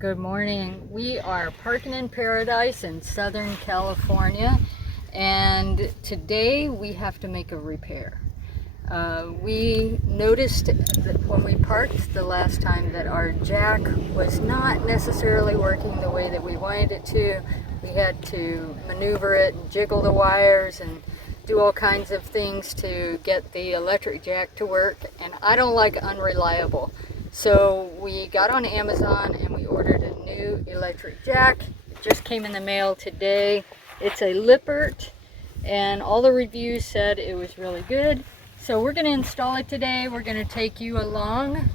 Good morning. We are parking in paradise in Southern California, and today we have to make a repair. We noticed that when we parked the last time that our jack was not necessarily working the way that we wanted it to. We had to maneuver it and jiggle the wires and do all kinds of things to get the electric jack to work, and I don't like unreliable. So we got on Amazon and we ordered a new electric jack. It just came in the mail today. It's a Lippert, and all the reviews said it was really good. So we're going to install it today. We're going to take you along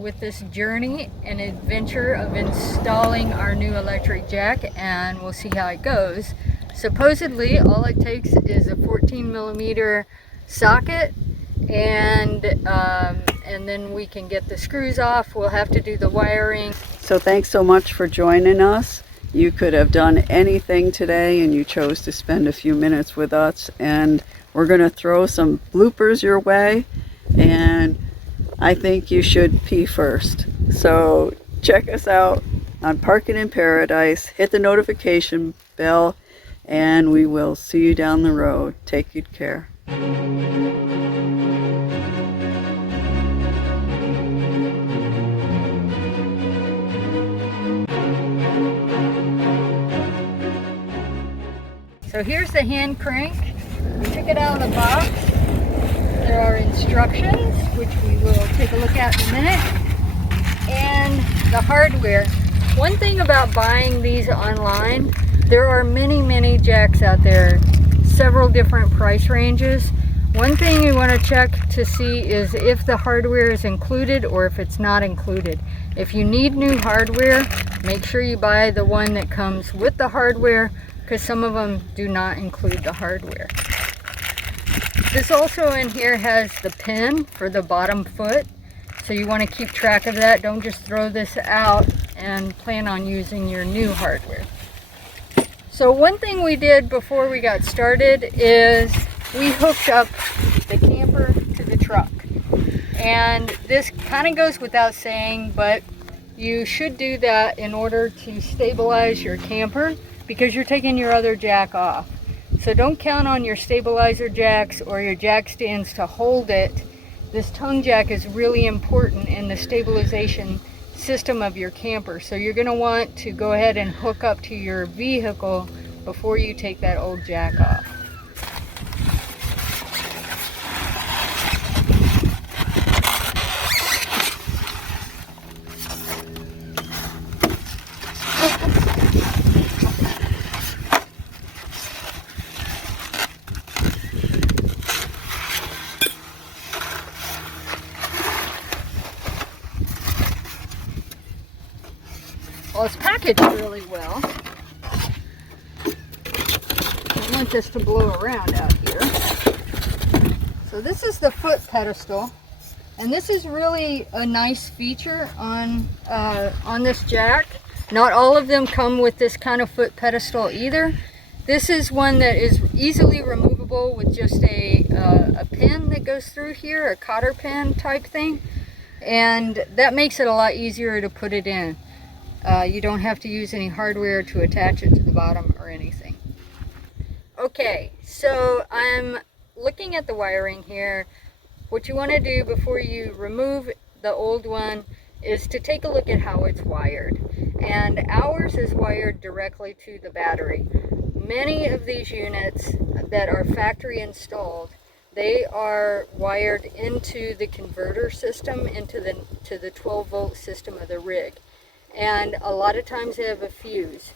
with this journey and adventure of installing our new electric jack, and we'll see how it goes. Supposedly all it takes is a 14mm socket, and then we can get the screws off. We'll have to do the wiring. So thanks so much for joining us. You could have done anything today and you chose to spend a few minutes with us, and we're going to throw some bloopers your way, and I think you should pee first. So check us out on Parking in Paradise. Hit the notification bell and we will see you down the road. Take good care. So here's the hand crank. We took it out of the box. There are instructions, which we will take a look at in a minute, and the hardware. One thing about buying these online, there are many jacks out there, several different price ranges. One thing you want to check to see is if the hardware is included or if it's not included. If you need new hardware, make sure you buy the one that comes with the hardware, because some of them do not include the hardware. This also in here has the pin for the bottom foot, so you want to keep track of that. Don't just throw this out and plan on using your new hardware. So one thing we did before we got started is we hooked up the camper to the truck. And this kind of goes without saying, but you should do that in order to stabilize your camper, because you're taking your other jack off. So don't count on your stabilizer jacks or your jack stands to hold it. This tongue jack is really important in the stabilization system of your camper. So you're going to want to go ahead and hook up to your vehicle before you take that old jack off. Well, it's packaged really well. I want this to blow around out here. So this is the foot pedestal, and this is really a nice feature on this jack. Not all of them come with this kind of foot pedestal either. This is one that is easily removable with just a pin that goes through here, a cotter pin type thing, and that makes it a lot easier to put it in. You don't have to use any hardware to attach it to the bottom or anything. Okay, so I'm looking at the wiring here. What you want to do before you remove the old one is to take a look at how it's wired. And ours is wired directly to the battery. Many of these units that are factory installed, they are wired into the converter system, into the 12-volt system of the rig. And a lot of times they have a fuse.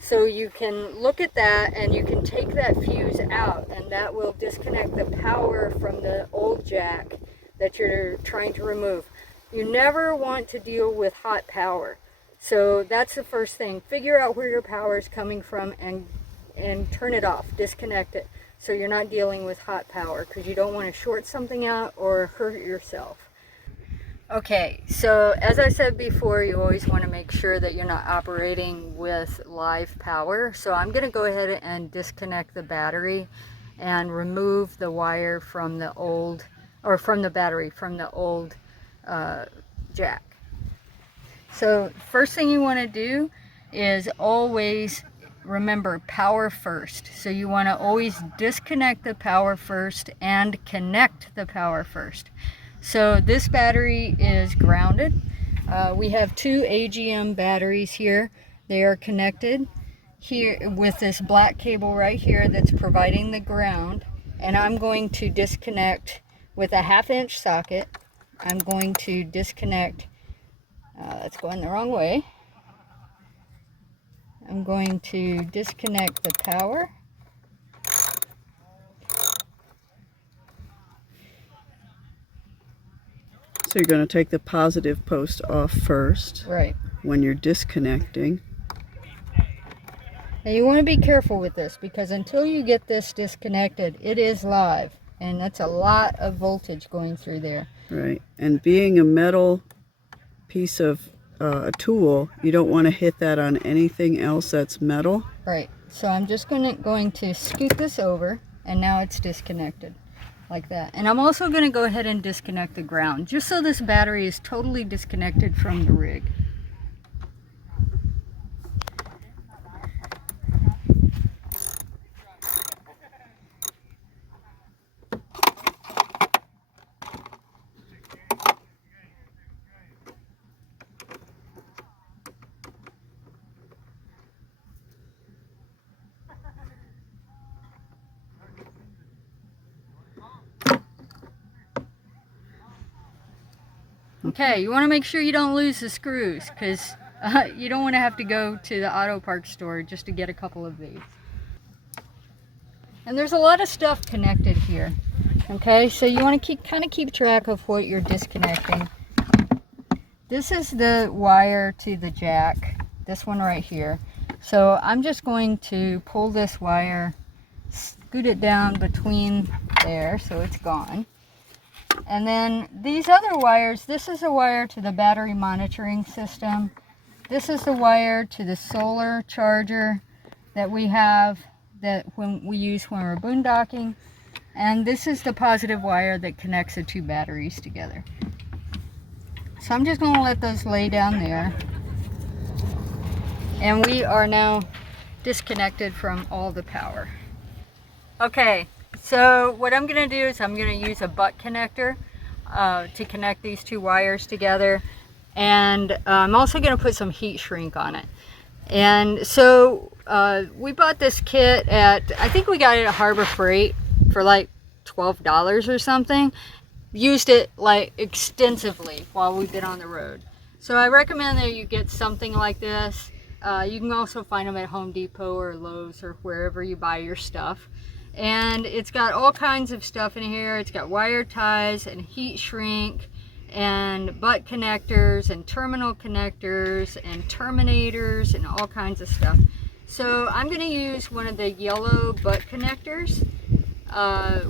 So you can look at that and you can take that fuse out, and that will disconnect the power from the old jack that you're trying to remove. You never want to deal with hot power. So that's the first thing. Figure out where your power is coming from and turn it off, disconnect it, so you're not dealing with hot power, because you don't want to short something out or hurt yourself. Okay, so as I said before, you always want to make sure that you're not operating with live power. So I'm going to go ahead and disconnect the battery and remove the wire from the old, or from the battery, from the old jack. So first thing you want to do is always remember power first. So you want to always disconnect the power first and connect the power first. So this battery is grounded. We have two AGM batteries here. They are connected here with this black cable right here that's providing the ground. And I'm going to disconnect with a 1/2 inch socket. I'm going to disconnect, that's going the wrong way. I'm going to disconnect the power. So you're going to take the positive post off first. Right. When you're disconnecting. Now you want to be careful with this, because until you get this disconnected, it is live. And that's a lot of voltage going through there. Right. And being a metal piece of a tool, you don't want to hit that on anything else that's metal. Right. So I'm just going to scoot this over, and now it's disconnected like that. And I'm also going to go ahead and disconnect the ground, just so this battery is totally disconnected from the rig. Okay, you want to make sure you don't lose the screws, because you don't want to have to go to the auto parts store just to get a couple of these. And there's a lot of stuff connected here. Okay, so you want to kind of keep track of what you're disconnecting. This is the wire to the jack, this one right here. So I'm just going to pull this wire, scoot it down between there so it's gone. And then these other wires, this is a wire to the battery monitoring system. This is the wire to the solar charger that we have, that we use when we're boondocking. And this is the positive wire that connects the two batteries together. So I'm just going to let those lay down there. And we are now disconnected from all the power. Okay, so what I'm going to do is I'm going to use a butt connector to connect these two wires together. And I'm also going to put some heat shrink on it. And so we bought this kit at, I think we got it at Harbor Freight for like $12 or something. Used it like extensively while we've been on the road. So I recommend that you get something like this. You can also find them at Home Depot or Lowe's or wherever you buy your stuff. And it's got all kinds of stuff in here. It's got wire ties and heat shrink and butt connectors and terminal connectors and terminators and all kinds of stuff. So I'm going to use one of the yellow butt connectors,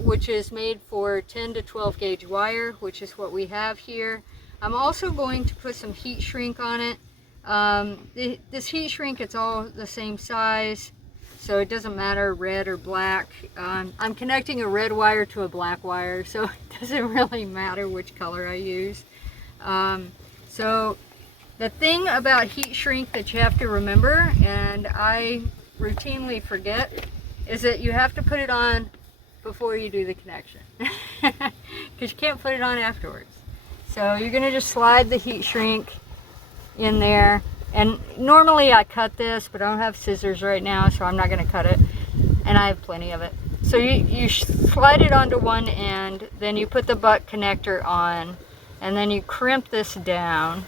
which is made for 10 to 12 gauge wire, which is what we have here. I'm also going to put some heat shrink on it. This heat shrink, it's all the same size, so it doesn't matter red or black. I'm connecting a red wire to a black wire, so it doesn't really matter which color I use. So the thing about heat shrink that you have to remember, and I routinely forget, is that you have to put it on before you do the connection, because you can't put it on afterwards. So you're going to just slide the heat shrink in there. And normally I cut this, but I don't have scissors right now, so I'm not going to cut it. And I have plenty of it. So you slide it onto one end, then you put the butt connector on, and then you crimp this down.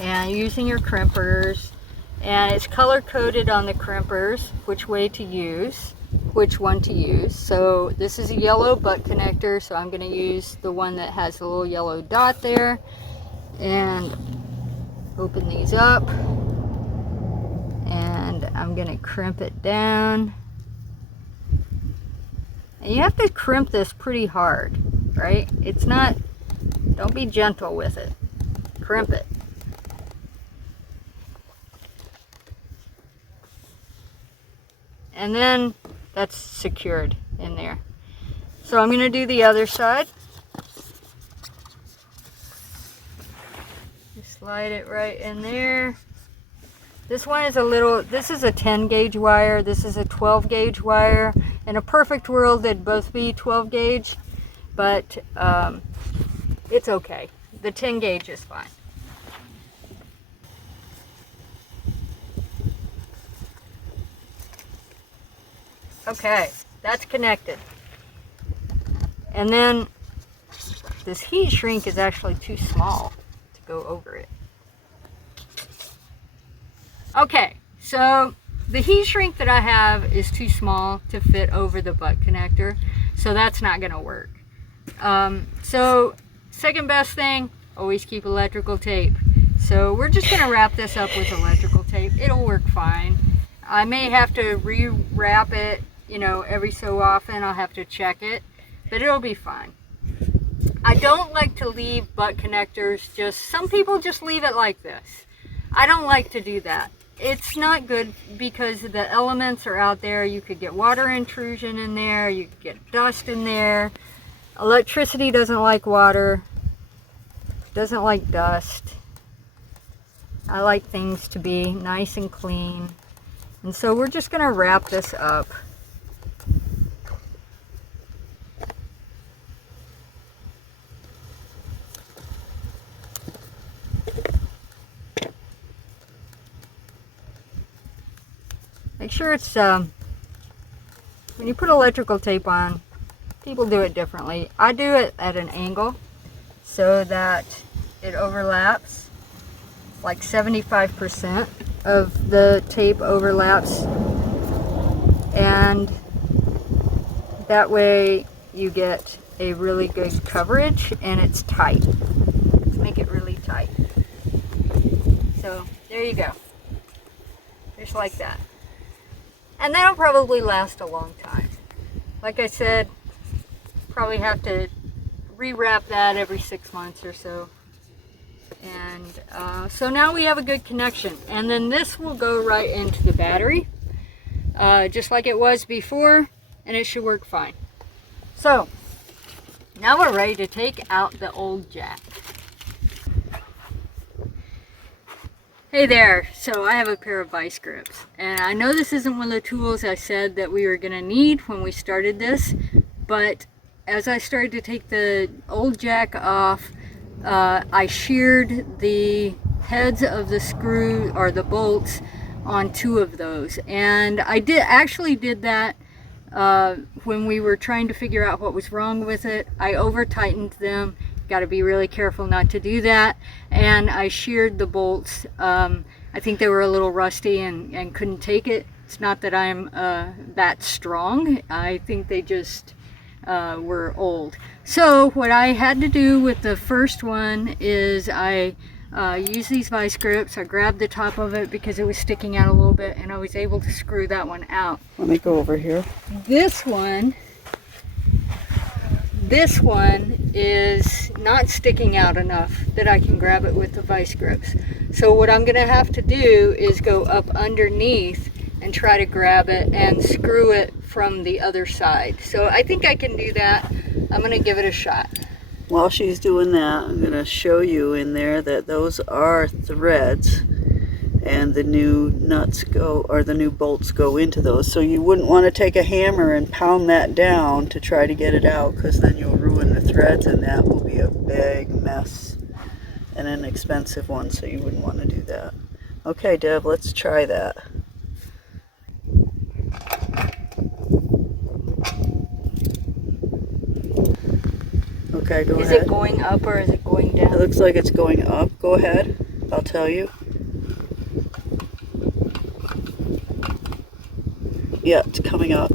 And using your crimpers, and it's color coded on the crimpers, which one to use. So this is a yellow butt connector, so I'm going to use the one that has a little yellow dot there. And open these up, and I'm going to crimp it down. And you have to crimp this pretty hard, right? It's not, don't be gentle with it. Crimp it. And then that's secured in there. So I'm going to do the other side. Just Slide it right in there. This one is this is a 10 gauge wire, this is a 12 gauge wire. In a perfect world, they'd both be 12 gauge, but it's okay. The 10 gauge is fine. Okay, that's connected. And then this heat shrink is actually too small to go over it. Okay, so the heat shrink that I have is too small to fit over the butt connector, so that's not going to work. So second best thing, always keep electrical tape. So we're just going to wrap this up with electrical tape. It'll work fine. I may have to re-wrap it, you know, every so often. I'll have to check it, but it'll be fine. I don't like to leave butt connectors some people just leave it like this. I don't like to do that. It's not good because the elements are out there. You could get water intrusion in there, you could get dust in there. Electricity doesn't like water, doesn't like dust. I like things to be nice and clean. And so we're just going to wrap this up. Make sure it's, when you put electrical tape on, people do it differently. I do it at an angle so that it overlaps, like 75% of the tape overlaps, and that way you get a really good coverage and it's tight. Let's make it really tight. So there you go, just like that. And that'll probably last a long time. Like I said, probably have to rewrap that every 6 months or so. And so now we have a good connection. And then this will go right into the battery, just like it was before, and it should work fine. So now we're ready to take out the old jack. Hey there, so I have a pair of vice grips, and I know this isn't one of the tools I said that we were going to need when we started this, but as I started to take the old jack off, I sheared the heads of the screw or the bolts on 2 of those, and I actually did that when we were trying to figure out what was wrong with it. I over tightened them. Got to be really careful not to do that, and I sheared the bolts. I think they were a little rusty and couldn't take it. It's not that I'm that strong. I think they just were old. So what I had to do with the first one is I used these vice grips. I grabbed the top of it because it was sticking out a little bit, and I was able to screw that one out. Let me go over here. This one is not sticking out enough that I can grab it with the vice grips. So what I'm going to have to do is go up underneath and try to grab it and screw it from the other side. So I think I can do that. I'm going to give it a shot. While she's doing that, I'm going to show you in there that those are threads, and the new nuts go, or the new bolts go into those. So you wouldn't want to take a hammer and pound that down to try to get it out, because then you'll ruin the threads, and that will be a big mess and an expensive one, so you wouldn't want to do that. Okay, Deb, let's try that. Okay, go ahead. Is it going up or is it going down? It looks like it's going up. Go ahead. I'll tell you. Yeah, it's coming up.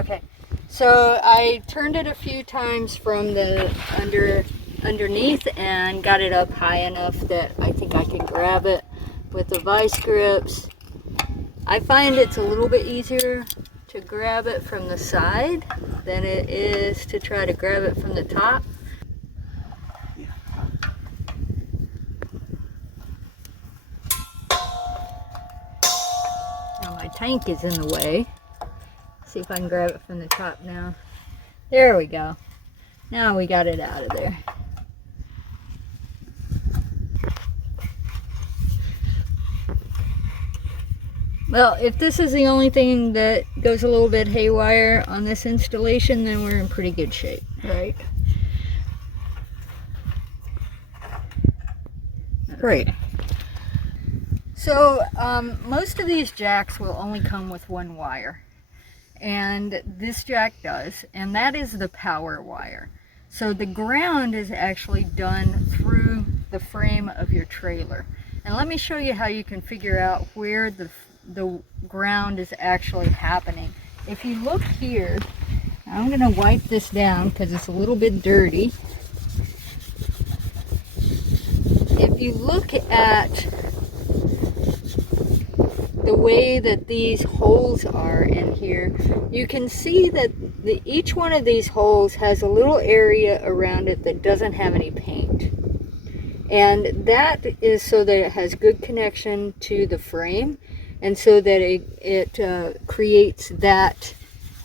Okay, so I turned it a few times from the underneath and got it up high enough that I think I can grab it with the vice grips. I find it's a little bit easier to grab it from the side than it is to try to grab it from the top. Now my tank is in the way. See if I can grab it from the top now. There we go. Now we got it out of there. Well, if this is the only thing that goes a little bit haywire on this installation, then we're in pretty good shape. Right. Great. So most of these jacks will only come with one wire, and this jack does, and that is the power wire. So the ground is actually done through the frame of your trailer. And let me show you how you can figure out where the ground is actually happening. If you look here, I'm going to wipe this down because it's a little bit dirty. If you look at the way that these holes are in here, you can see that each one of these holes has a little area around it that doesn't have any paint. And that is so that it has good connection to the frame, and so that it creates that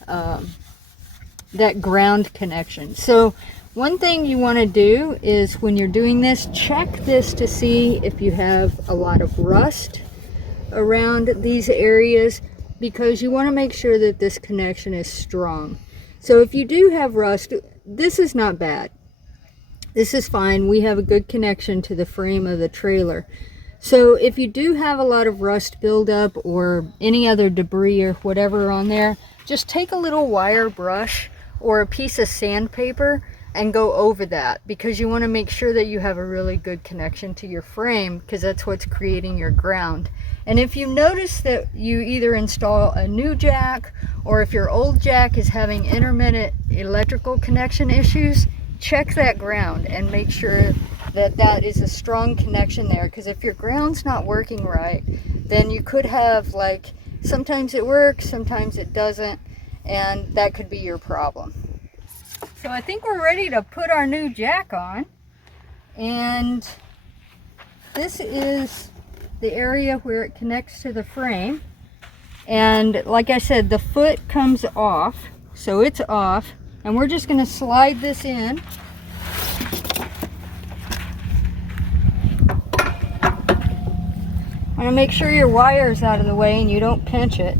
that ground connection. So one thing you want to do is, when you're doing this, check this to see if you have a lot of rust around these areas, because you want to make sure that this connection is strong. So if you do have rust, this is not bad. This is fine. We have a good connection to the frame of the trailer. So if you do have a lot of rust buildup or any other debris or whatever on there, just take a little wire brush or a piece of sandpaper and go over that, because you want to make sure that you have a really good connection to your frame, because that's what's creating your ground. And if you notice that you either install a new jack, or if your old jack is having intermittent electrical connection issues, check that ground and make sure that that is a strong connection there, because if your ground's not working right, then you could have, like, sometimes it works, sometimes it doesn't, and that could be your problem. So I think we're ready to put our new jack on, and this is the area where it connects to the frame. And like I said, the foot comes off, so it's off, and we're just going to slide this in. Want to make sure your wire is out of the way and you don't pinch it.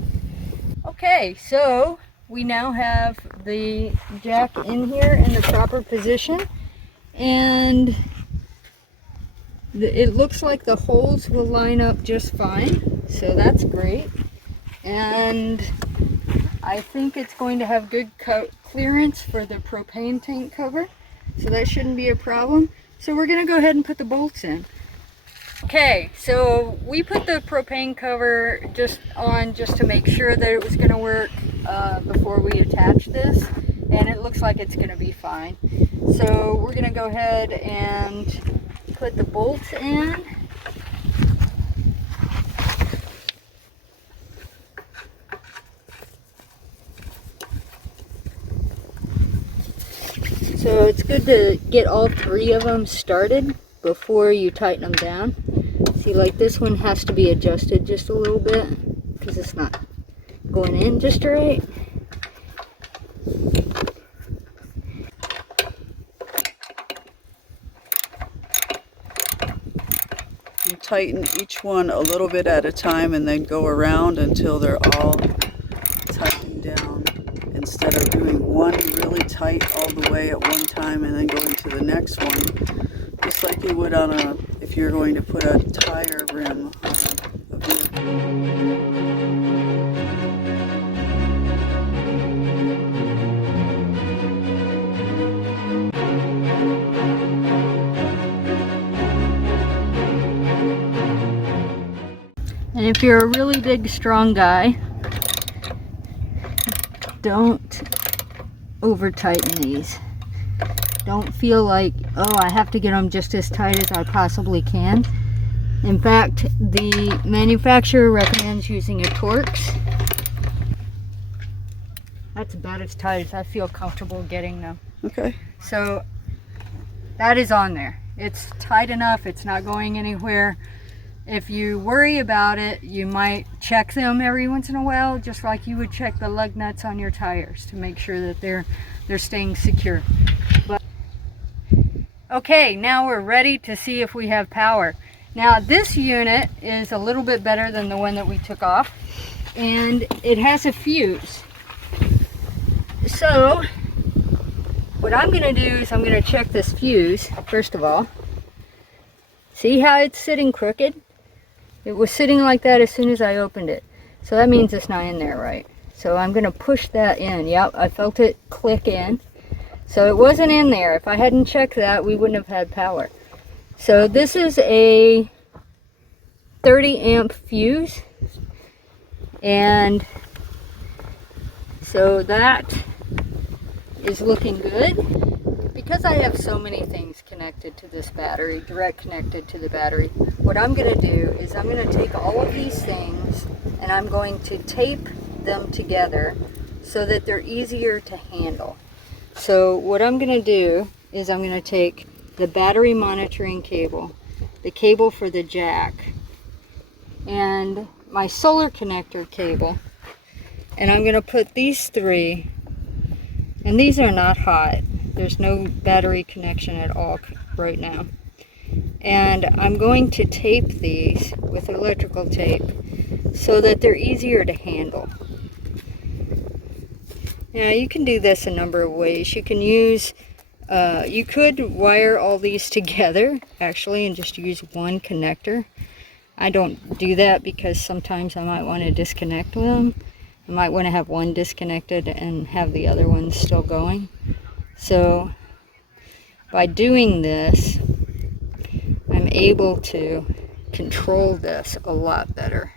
Okay, so we now have the jack in here in the proper position, and it looks like the holes will line up just fine, so that's great. And I think it's going to have good clearance for the propane tank cover, so that shouldn't be a problem. So we're going to go ahead and put the bolts in. Okay, so we put the propane cover just to make sure that it was going to work before we attach this, and it looks like it's going to be fine. So we're going to go ahead and put the bolts in. So it's good to get all three of them started before you tighten them down. See, like this one has to be adjusted just a little bit because it's not going in just right. You tighten each one a little bit at a time and then go around until they're all tightened down, instead of doing one really tight all the way at one time and then going to the next one, just like you would on if you're going to put a tire rim on a vehicle. And if you're a really big, strong guy, don't over tighten these. Don't feel like, oh, I have to get them just as tight as I possibly can. In fact, the manufacturer recommends using a Torx. That's about as tight as I feel comfortable getting them. Okay. So that is on there. It's tight enough, it's not going anywhere. If you worry about it, you might check them every once in a while, just like you would check the lug nuts on your tires to make sure that they're staying secure. But okay, now we're ready to see if we have power. Now this unit is a little bit better than the one that we took off. and it has a fuse. So what I'm going to do is I'm going to check this fuse first of all. See how it's sitting crooked? It was sitting like that as soon as I opened it. So that means it's not in there right. So I'm going to push that in. Yep, I felt it click in. So it wasn't in there. If I hadn't checked that, we wouldn't have had power. So this is a 30 amp fuse. And so that is looking good. Because I have so many things connected to this battery, direct connected to the battery, what I'm going to do is I'm going to take all of these things and I'm going to tape them together so that they're easier to handle. So what I'm going to do is I'm going to take the battery monitoring cable, the cable for the jack, and my solar connector cable, and I'm going to put these three, and these are not hot. There's no battery connection at all right now. And I'm going to tape these with electrical tape so that they're easier to handle. Now you can do this a number of ways. You can use, you could wire all these together actually and just use one connector. I don't do that because sometimes I might want to disconnect them. I might want to have one disconnected and have the other one still going. So by doing this, I'm able to control this a lot better.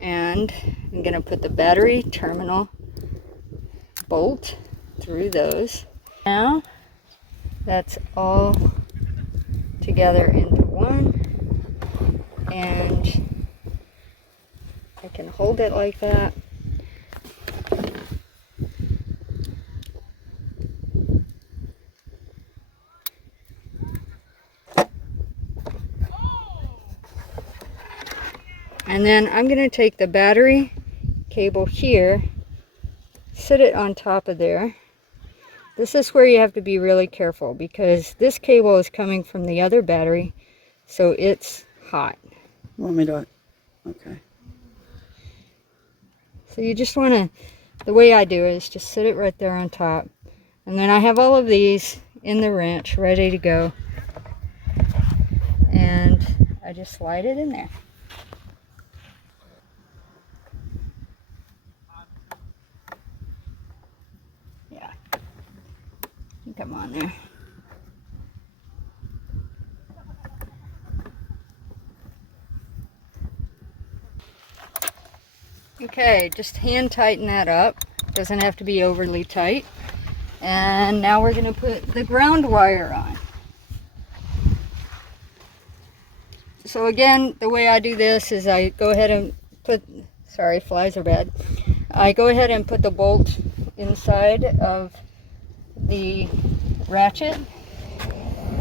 And I'm going to put the battery terminal bolt through those. Now that's all together into one, and I can hold it like that. And then I'm going to take the battery cable here, sit it on top of there. This is where you have to be really careful because this cable is coming from the other battery, so it's hot. Want me to? Okay. So you just want to, the way I do it is just sit it right there on top. And then I have all of these in the wrench ready to go. And I just slide it in there. Yeah. Come on there. Okay, just hand tighten that up. Doesn't have to be overly tight. And now we're going to put the ground wire on. So again, the way I do this is I go ahead and put, sorry, flies are bad. I go ahead and put the bolt inside of the ratchet.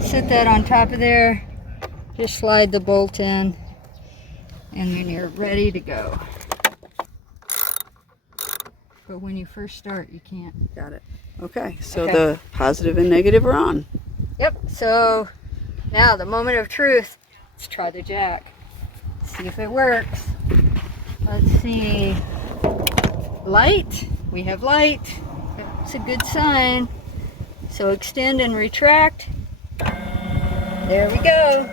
Sit that on top of there. Just slide the bolt in. And then you're ready to go. But when you first start, you can't. Got it. Okay, so Okay. the positive and negative are on. Yep, so now the moment of truth. Let's try the jack. See if it works. Let's see. Light. We have light. That's a good sign. So extend and retract. There we go.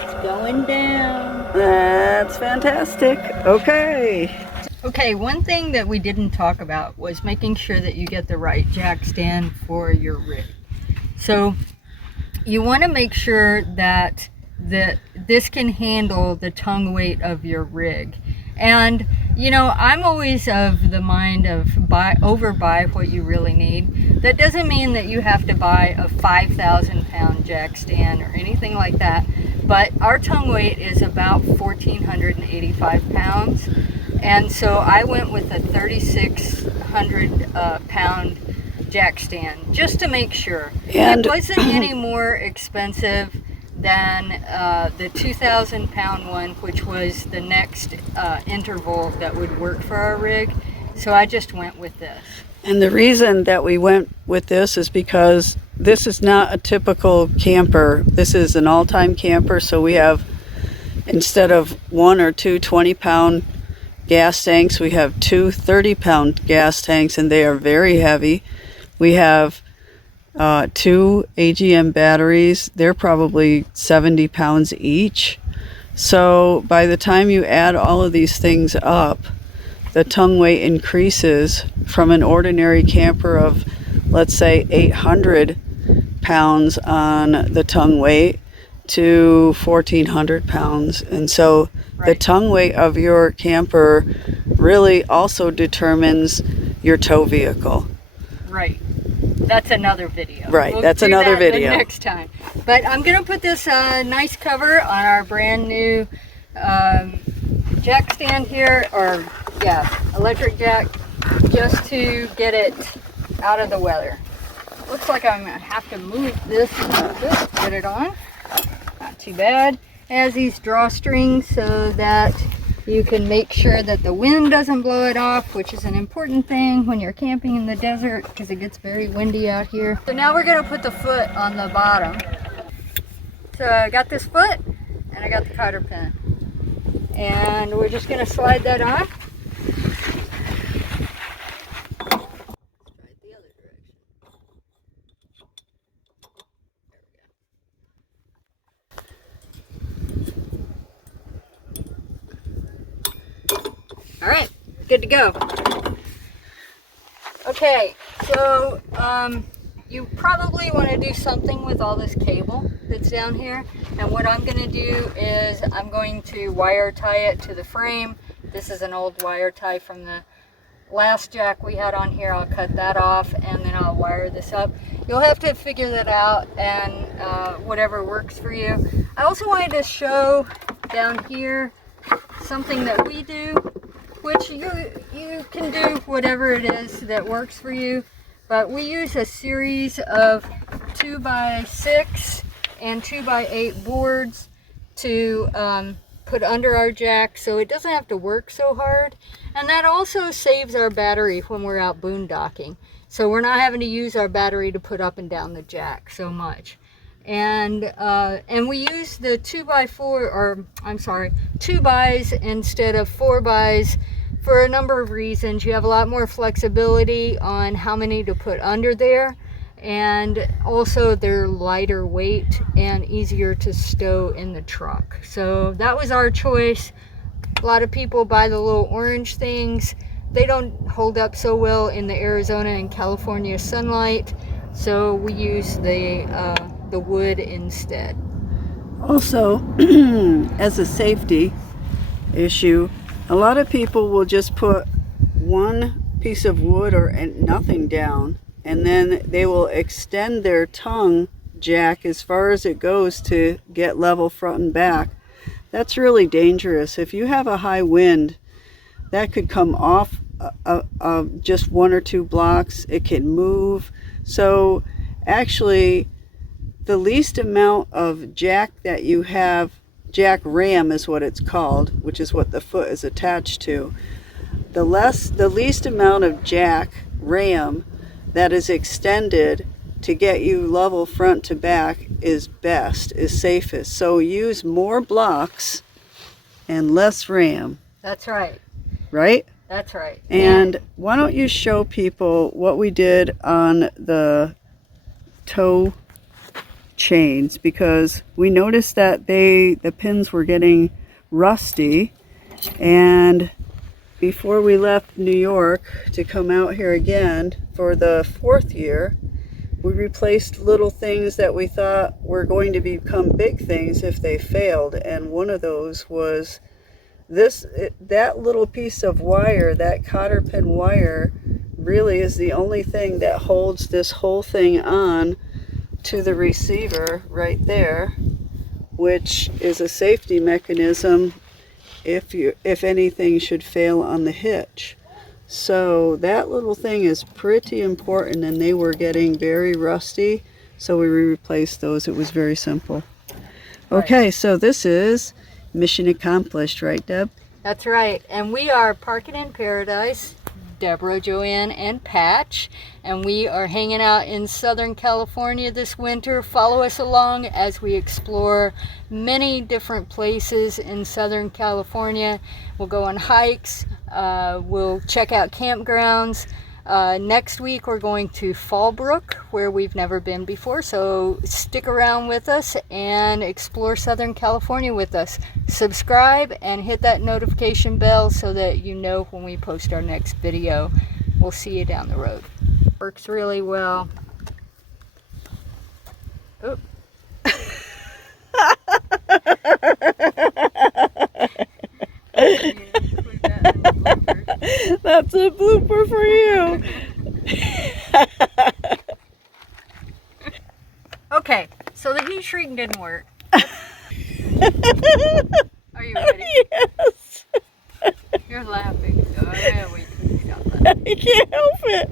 It's going down. That's fantastic. Okay. Okay, one thing that we didn't talk about was making sure that you get the right jack stand for your rig. So you want to make sure that this can handle the tongue weight of your rig. And you know, I'm always of the mind of overbuy what you really need. That doesn't mean that you have to buy a 5,000 pound jack stand or anything like that, but our tongue weight is about 1,485 pounds. And so I went with a 3,600 pound jack stand just to make sure. And it wasn't any more expensive than the 2,000 pound one, which was the next interval that would work for our rig. So I just went with this. And the reason that we went with this is because this is not a typical camper. This is an all-time camper, so we have instead of one or two 20-pound gas tanks, we have two 30-pound gas tanks, and they are very heavy. We have two AGM batteries. They're probably 70 pounds each. So by the time you add all of these things up, the tongue weight increases from an ordinary camper of, let's say, 800 pounds on the tongue weight to 1,400 pounds. And so the tongue weight of your camper really also determines your tow vehicle. Right. That's another video. Right, We'll that's do another that video. the next time. But I'm going to put this nice cover on our brand new jack stand here, or electric jack, just to get it out of the weather. Looks like I'm going to have to move this a little bit to get it on. Not too bad. It has these drawstrings so that you can make sure that the wind doesn't blow it off, which is an important thing when you're camping in the desert because it gets very windy out here. So now we're going to put the foot on the bottom. So I got this foot and I got the cotter pin. And we're just going to slide that on. All right, good to go. Okay, so you probably want to do something with all this cable that's down here. And what I'm going to do is I'm going to wire tie it to the frame. This is an old wire tie from the last jack we had on here. I'll cut that off and then I'll wire this up. You'll have to figure that out, and whatever works for you. I also wanted to show down here something that we do, which you can do whatever it is that works for you, but we use a series of 2x6 and 2x8 boards to put under our jack so it doesn't have to work so hard, and that also saves our battery when we're out boondocking, so we're not having to use our battery to put up and down the jack so much. And we use the 2x instead of 4x's for a number of reasons. You have a lot more flexibility on how many to put under there, and also they're lighter weight and easier to stow in the truck. So that was our choice. A lot of people buy the little orange things. They don't hold up so well in the Arizona and California sunlight, so we use the wood instead. Also, as a safety issue, a lot of people will just put one piece of wood or nothing down, and then they will extend their tongue jack as far as it goes to get level front and back. That's really dangerous. If you have a high wind, that could come off just one or two blocks. It can move. So actually, the least amount of jack that you have, jack ram is what it's called, which is what the foot is attached to. The least amount of jack ram that is extended to get you level front to back is best, is safest. So use more blocks and less ram. That's right. Right? That's right. And why don't you show people what we did on the toe chains, because we noticed that the pins were getting rusty, and before we left New York to come out here again for the 4th year, we replaced little things that we thought were going to become big things if they failed, and one of those was that little piece of wire. That cotter pin wire really is the only thing that holds this whole thing on to the receiver right there, which is a safety mechanism if anything should fail on the hitch. So that little thing is pretty important, and they were getting very rusty, so we replaced those. It was very simple. Okay, so this is mission accomplished, right, Deb? That's right. And we are parking in paradise Deborah, Joanne, and Patch, and we are hanging out in Southern California this winter. Follow us along as we explore many different places in Southern California. We'll go on hikes, we'll check out campgrounds. Next week we're going to Fallbrook, where we've never been before, so stick around with us and explore Southern California with us. Subscribe and hit that notification bell so that you know when we post our next video. We'll see you down the road. Works really well. Oop. That's a blooper for you. Okay, so the heat shrink didn't work. Are you ready? Yes. You're laughing, so yeah, we can stop that. I can't help it.